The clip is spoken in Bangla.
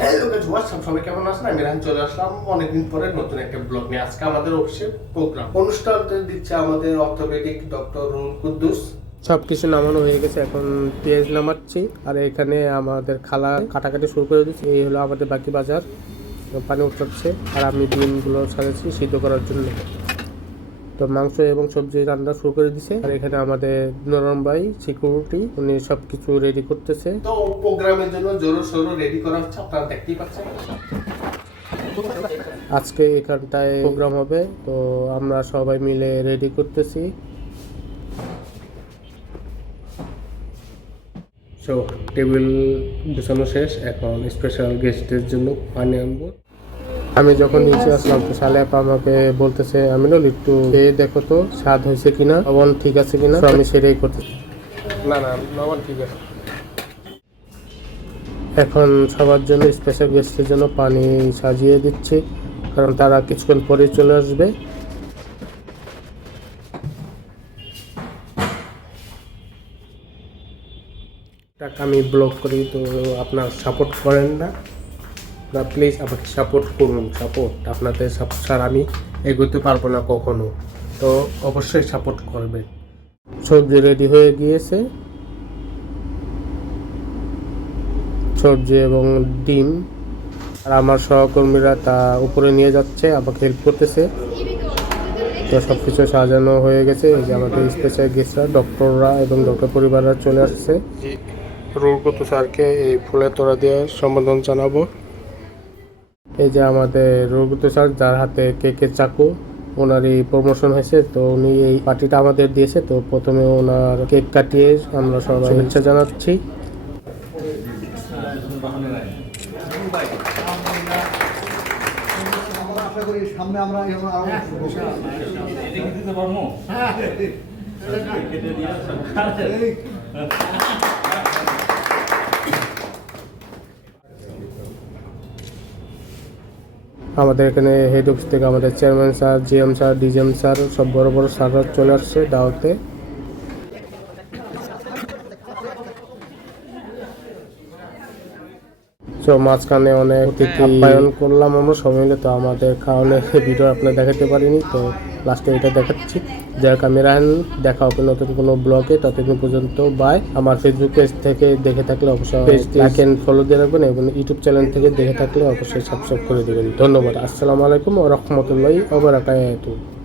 হ্যালো গাইস, হোয়াটসঅ্যাপ, সবাই কেমন আছেন? আমি রাহান চলে আসলাম অনেকদিন পরে নতুন একটা ব্লগ নিয়ে। আজকে আমাদের অফিসে প্রোগ্রাম অনুষ্ঠানটা দিচ্ছে আমাদের অর্থোপেডিক ডক্টর রুহুল কুদ্দুস। সবকিছু নামানো হয়ে গেছে, এখন পেঁয়াজ নামাচ্ছি। আর এখানে আমাদের খালা কাটাকাটি শুরু করে দিচ্ছে। এই হলো আমাদের বাকি বাজার, পানি উঠাচ্ছে। আর আমি ডিমগুলো ছাড়াচ্ছি সিদ্ধ করার জন্য। তো মাংস এবং সবজি রান্না শুরু করে দিছে। আর এখানে আমাদের নরম ভাই সিকিউরিটি, উনি সবকিছু রেডি করতেছে। তো প্রোগ্রামের জন্য জোরো সোরো রেডি করা হচ্ছে, আপনারা দেখতেই পাচ্ছেন। আজকে এখানটায় প্রোগ্রাম হবে, তো আমরা সবাই মিলে রেডি করতেছি। সো টেবিল বিছানো শেষ, এখন স্পেশাল গেস্টের জন্য পানি আনবো। আমি যখন নিচে আসলাম তো সালে আপা আমাকে বলতেছে, আমিনুল একটু খেয়ে দেখো তো স্বাদ হয়েছে কিনা, লবণ ঠিক আছে কিনা। তো আমি সেটাই করতেছি। না না, লবণ ঠিক আছে। এখন সবার জন্য স্পেশাল গেস্টের জন্য পানি সাজিয়ে দিচ্ছি, কারণ তারা কিছুক্ষণ পরে চলে আসবে। আমি ব্লগ করি, তো আপনার সাপোর্ট করেন না, প্লিজ আমাকে সাপোর্ট করুন। সাপোর্ট, আপনাদের সাপোর্ট ছাড়া আমি এগোতে পারবো না কখনো, তো অবশ্যই সাপোর্ট করবেন। সবজি রেডি হয়ে গিয়েছে, সবজি এবং ডিম। আর আমার সহকর্মীরা তা উপরে নিয়ে যাচ্ছে, আমাকে হেল্প করতেছে। তো সব কিছু সাজানো হয়ে গেছে। এই যে আমাদের স্পেশাল গেস্টরা, ডক্টররা এবং ডক্টর পরিবাররা চলে আসছে। রুহুল কুদ্দুস স্যারকে এই ফুলের তোড়া দিয়ে সম্বোধন জানাবো। এই যে আমাদের রুহুল কুদ্দুস স্যার, যার হাতে কেকের চাকু, ওনারই প্রমোশন হয়েছে, তো উনি এই পার্টিটা আমাদের দিয়েছে। তো প্রথমে ওনার কেক কাটিয়ে আমরা সবাই শুভেচ্ছা জানাচ্ছি। সামনে আমরা আমাদের এখানে হেড অফিস থেকে আমাদের chairman sir, GM sir, DGM sir, সব বড় বড় স্যাররা চলে আসছে দাওয়াতে। তো মাঝখানে অনেক অতিথি আপ্যায়ন করলাম আমরা সবাই মিলে। তো আমাদের খাওয়ানোর ভিডিও আপনারা দেখাতে পারিনি, তো লাস্টে এটা দেখাচ্ছি। যাক, আমি রাহান, দেখা হবে নতুন কোনো ব্লগে। ততদিন পর্যন্ত বাই। আমার ফেসবুক পেজ থেকে দেখে থাকলে অবশ্যই লাইক এন্ড ফলো দিয়ে রাখবেন, এবং ইউটিউব চ্যানেল থেকে দেখে থাকলে অবশ্যই সাবস্ক্রাইব করে দেবেন। ধন্যবাদ। আসসালামু আলাইকুম ওয়া রাহমাতুল্লাহি ওয়া বারাকাতুহু।